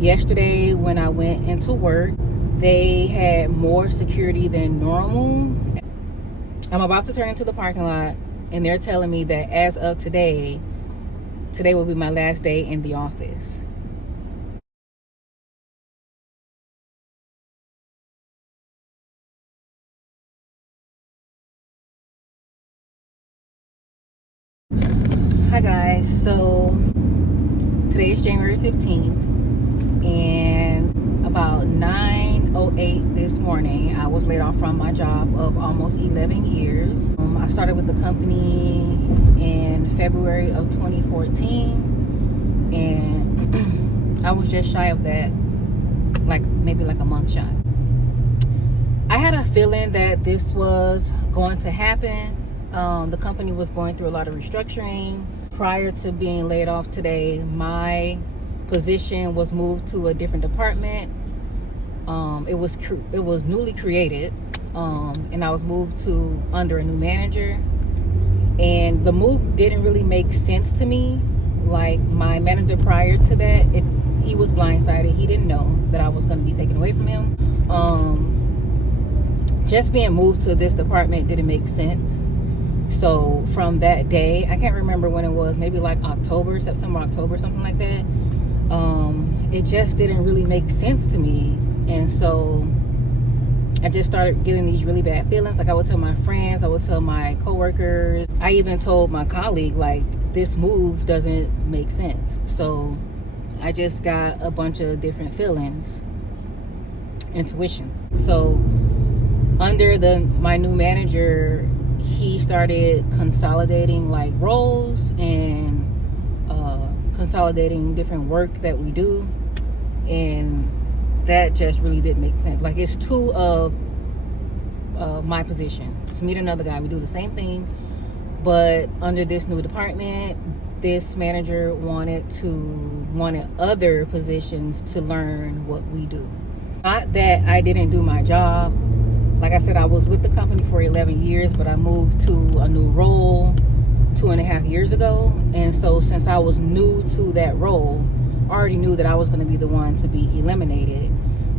Yesterday when I went into work, they had more security than normal. I'm about to turn into the parking lot and they're telling me that as of today will be my last day in the office. Hi guys, so today is January 15th and about 9:08 this morning I was laid off from my job of almost 11 years. I started with the company in February of 2014 and I was just shy of that, maybe a month shy. I had a feeling that this was going to happen. The company was going through a lot of restructuring. Prior to being laid off today, my position was moved to a different department. It was newly created, and I was moved to under a new manager. And the move didn't really make sense to me. Like my manager prior to that, he was blindsided. He didn't know that I was going to be taken away from him. Just being moved to this department didn't make sense. So from that day, I can't remember when it was, maybe like September, October, something like that. It just didn't really make sense to me. And so I just started getting these really bad feelings. Like I would tell my friends, I would tell my coworkers. I even told my colleague, like, this move doesn't make sense. So I just got a bunch of different feelings, intuition. So under my new manager, he started consolidating like roles and consolidating different work that we do, and that just really didn't make sense. Like, it's two of my position. To meet another guy, we do the same thing, but under this new department, this manager wanted other positions to learn what we do. Not that I didn't do my job. Like I said, I was with the company for 11 years, but I moved to a new role 2.5 years ago. And so since I was new to that role, I already knew that I was going to be the one to be eliminated.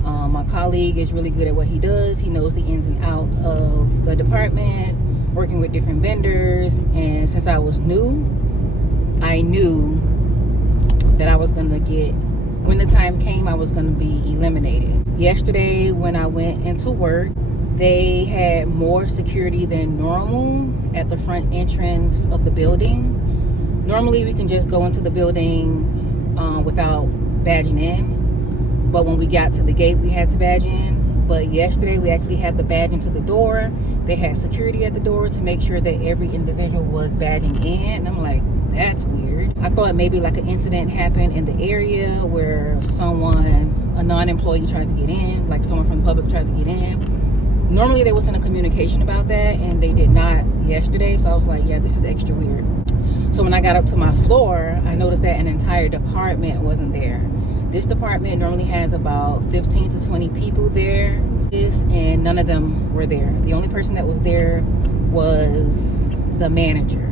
My colleague is really good at what he does. He knows the ins and outs of the department, working with different vendors. And since I was new, I knew that I was going to when the time came, I was going to be eliminated. Yesterday when I went into work, they had more security than normal at the front entrance of the building. Normally we can just go into the building without badging in, but when we got to the gate we had to badge in. But yesterday we actually had the badge into the door. They had security at the door to make sure that every individual was badging in. And I'm like, that's weird. I thought maybe like an incident happened in the area where a non-employee tried to get in, like someone from the public tried to get in. Normally they would send a communication about that, and they did not yesterday. So I was like, yeah, this is extra weird. So when I got up to my floor, I noticed that an entire department wasn't there. This department normally has about 15 to 20 people there, and none of them were there. The only person that was there was the manager.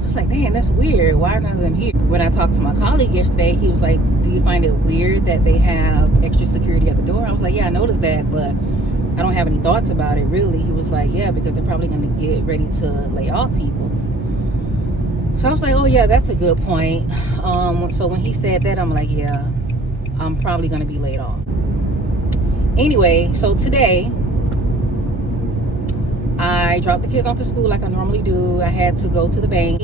So it's like, dang, that's weird. Why are none of them here? When I talked to my colleague yesterday, he was like, do you find it weird that they have extra security at the door? I was like, yeah, I noticed that, but I don't have any thoughts about it, really. He was like, yeah, because they're probably going to get ready to lay off people. So I was like, oh, yeah, that's a good point. So when he said that, I'm like, yeah, I'm probably going to be laid off. Anyway, so today, I dropped the kids off to school like I normally do. I had to go to the bank.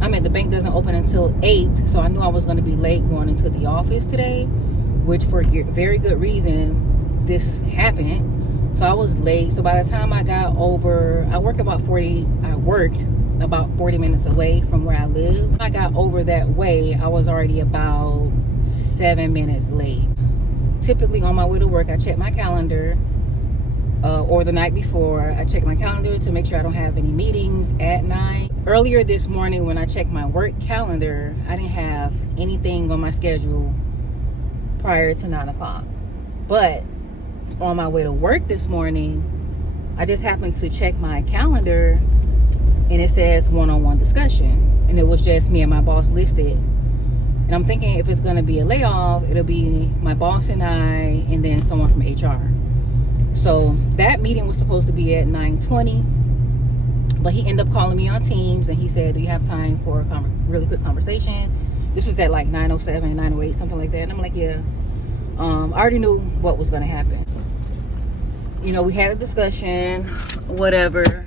The bank doesn't open until 8, so I knew I was going to be late going into the office today, which for very good reason, this happened. So I was late. So by the time I got over, I worked about 40 minutes away from where I live. I got over that way, I was already about 7 minutes late. Typically on my way to work, I check my calendar, or the night before, I check my calendar to make sure I don't have any meetings at night. Earlier this morning when I checked my work calendar, I didn't have anything on my schedule prior to 9 o'clock. But on my way to work this morning, I just happened to check my calendar and it says one-on-one discussion. And it was just me and my boss listed. And I'm thinking if it's going to be a layoff, it'll be my boss and I, and then someone from HR. So that meeting was supposed to be at 9:20, but he ended up calling me on Teams, and he said, do you have time for a really quick conversation? This was at like 9:07, 9:08, something like that. And I'm like, yeah. I already knew what was going to happen. You know, we had a discussion, whatever.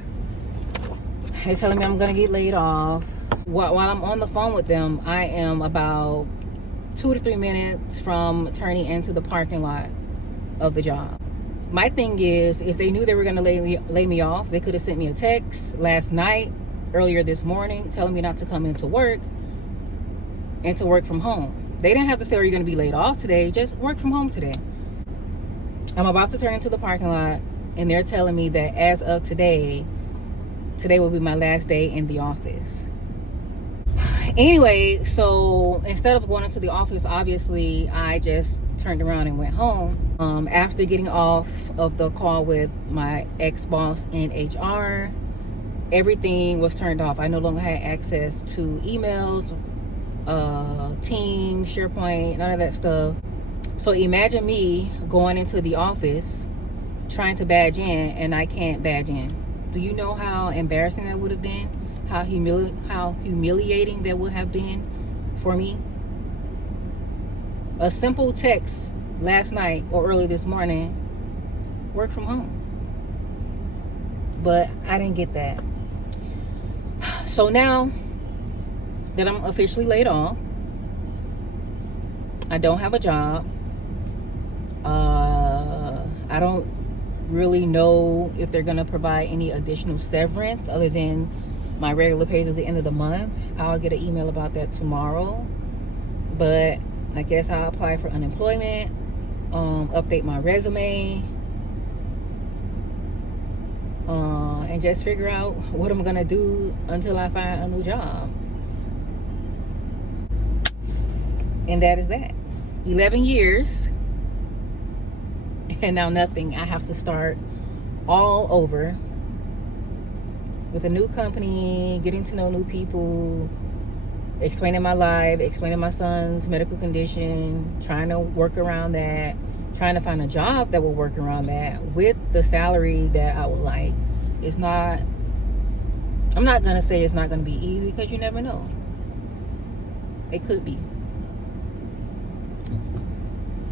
They're telling me I'm going to get laid off. While I'm on the phone with them, I am about 2 to 3 minutes from turning into the parking lot of the job. My thing is, if they knew they were going to lay me off, they could have sent me a text last night, earlier this morning, telling me not to come into work and to work from home. They didn't have to say, are you going to be laid off today? Just work from home today. I'm about to turn into the parking lot, and they're telling me that as of today will be my last day in the office. Anyway, so instead of going into the office, obviously, I just turned around and went home. After getting off of the call with my ex-boss in HR, everything was turned off. I no longer had access to emails, Teams, SharePoint, none of that stuff. So imagine me going into the office trying to badge in, and I can't badge in. Do you know how embarrassing that would have been? How humiliating that would have been for me? A simple text last night or early this morning, work from home. But I didn't get that. So now that I'm officially laid off, I don't have a job. I don't really know if they're going to provide any additional severance other than my regular pay at the end of the month. I'll get an email about that tomorrow. But I guess I'll apply for unemployment, update my resume, and just figure out what I'm going to do until I find a new job. And that is that. 11 years. And now nothing. I have to start all over with a new company, getting to know new people, explaining my life, explaining my son's medical condition, trying to work around that, trying to find a job that will work around that with the salary that I would like. It's not, I'm not going to say it's not going to be easy, because you never know. It could be.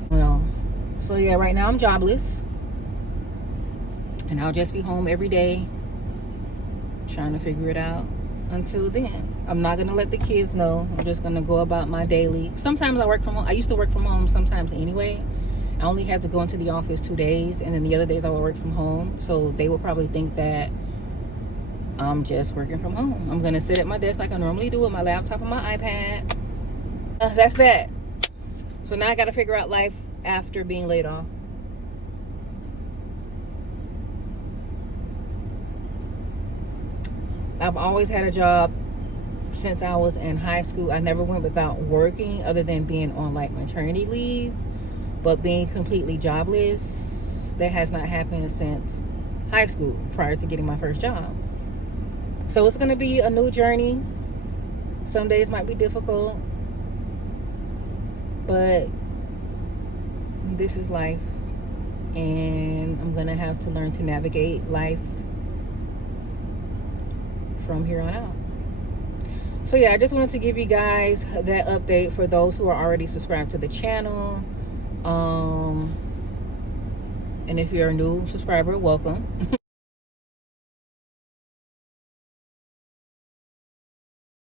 Well, so yeah, right now I'm jobless, and I'll just be home every day trying to figure it out. Until then, I'm not gonna let the kids know. I'm just gonna go about my daily. Sometimes I work from home. I used to work from home sometimes anyway. I only had to go into the office 2 days, and then the other days I would work from home. So they would probably think that I'm just working from home. I'm gonna sit at my desk like I normally do with my laptop and my iPad. That's that. So now I gotta figure out life after being laid off. I've always had a job since I was in high school. I never went without working, other than being on like maternity leave. But being completely jobless, that has not happened since high school, prior to getting my first job. So it's gonna be a new journey. Some days might be difficult, but this is life, and I'm gonna have to learn to navigate life from here on out. So yeah, I just wanted to give you guys that update for those who are already subscribed to the channel. And if you're a new subscriber, welcome.